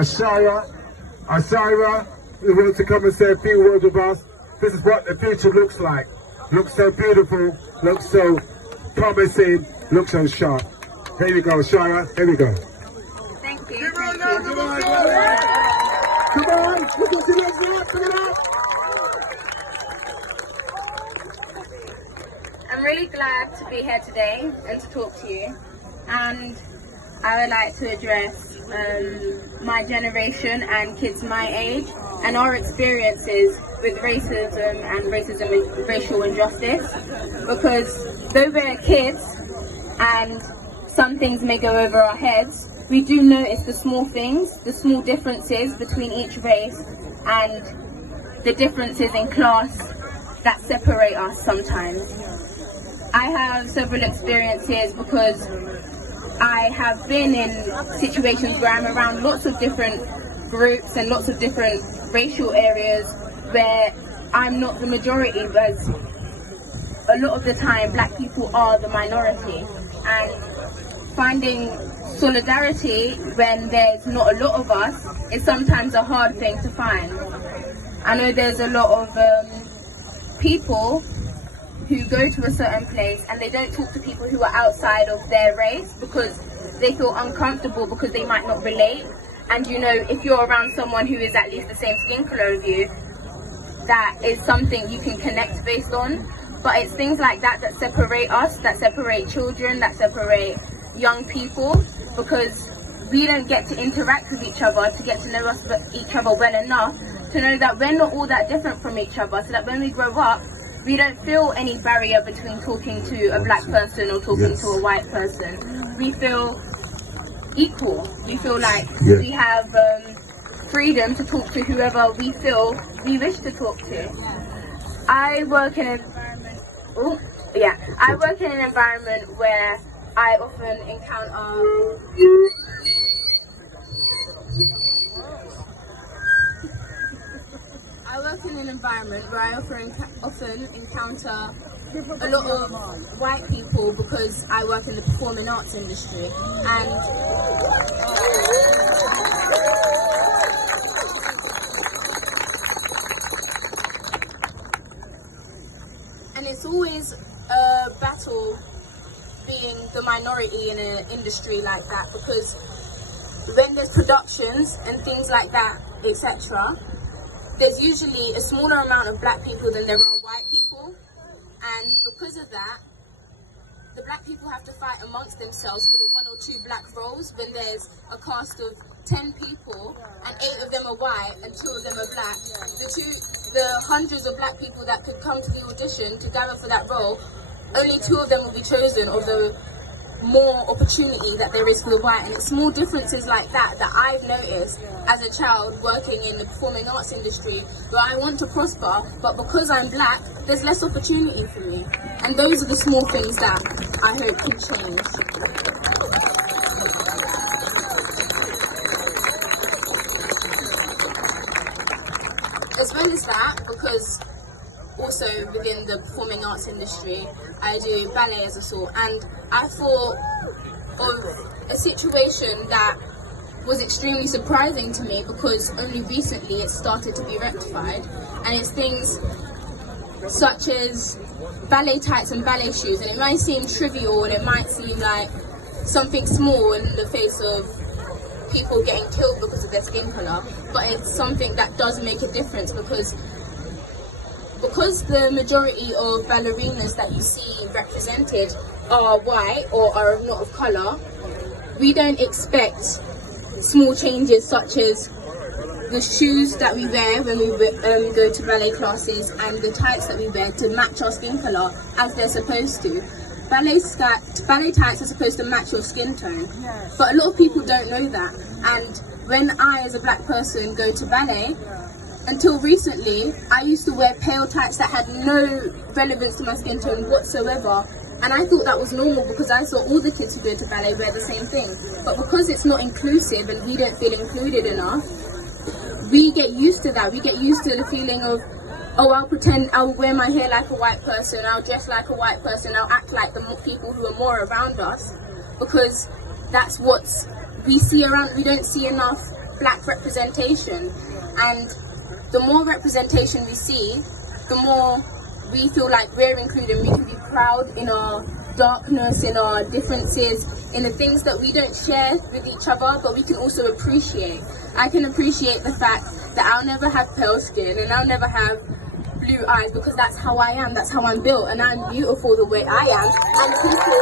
Ashirah, who wants to come and say a few words with us. This is what the future looks like. Looks so beautiful, looks so promising, looks so sharp. Here we go, Ashirah, here we go. Thank you. Come on, look at the next one, come on. I'm really glad to be here today and to talk to you, and I would like to address my generation and kids my age and our experiences with racism and racial injustice, because though we're kids and some things may go over our heads, we do notice the small things, the small differences between each race and the differences in class that separate us sometimes. I have several experiences because I have been in situations where I'm around lots of different groups and lots of different racial areas where I'm not the majority, but a lot of the time black people are the minority, and finding solidarity when there's not a lot of us is sometimes a hard thing to find. I know there's a lot of people who go to a certain place and they don't talk to people who are outside of their race because they feel uncomfortable because they might not relate. And you know, if you're around someone who is at least the same skin color as you, that is something you can connect based on. But it's things like that that separate us, that separate children, that separate young people, because we don't get to interact with each other, to get to know each other well enough to know that we're not all that different from each other, so that when we grow up, we don't feel any barrier between talking to a black person or talking to a white person. We feel equal. We feel like we have freedom to talk to whoever we feel we wish to talk to. I work in an environment where I often encounter a lot of white people because I work in the performing arts industry, and it's always a battle being the minority in an industry like that, because when there's productions and things like that, etc., there's usually a smaller amount of black people than there are white people, and because of that, the black people have to fight amongst themselves for the 1 or 2 black roles when there's a cast of 10 people and 8 of them are white and 2 of them are black. The hundreds of black people that could come to the audition to gather for that role, only 2 of them will be chosen, of the more opportunity that there is for the white. And it's small differences like that that I've noticed as a child working in the performing arts industry, where I want to prosper, but because I'm black, there's less opportunity for me. And those are the small things that I hope can change. As well as that, because also within the performing arts industry, I do ballet as a sort, and I thought of a situation that was extremely surprising to me because only recently it started to be rectified, and it's things such as ballet tights and ballet shoes. And it might seem trivial and it might seem like something small in the face of people getting killed because of their skin colour, but it's something that does make a difference, because the majority of ballerinas that you see represented are white or are not of colour. We don't expect small changes such as the shoes that we wear when we go to ballet classes and the tights that we wear to match our skin colour as they're supposed to. Ballet tights are supposed to match your skin tone, but a lot of people don't know that. And when I, as a black person, go to ballet, until recently, I used to wear pale tights that had no relevance to my skin tone whatsoever. And I thought that was normal because I saw all the kids who go to ballet wear the same thing. But because it's not inclusive and we don't feel included enough, we get used to that. We get used to the feeling of, oh, I'll wear my hair like a white person, I'll dress like a white person, I'll act like the people who are more around us, because that's what we see around. We don't see enough black representation. And the more representation we see, the more we feel like we're included. We can be proud in our darkness, in our differences, in the things that we don't share with each other, but we can also appreciate. I can appreciate the fact that I'll never have pale skin and I'll never have blue eyes, because that's how I am, that's how I'm built, and I'm beautiful the way I am. And people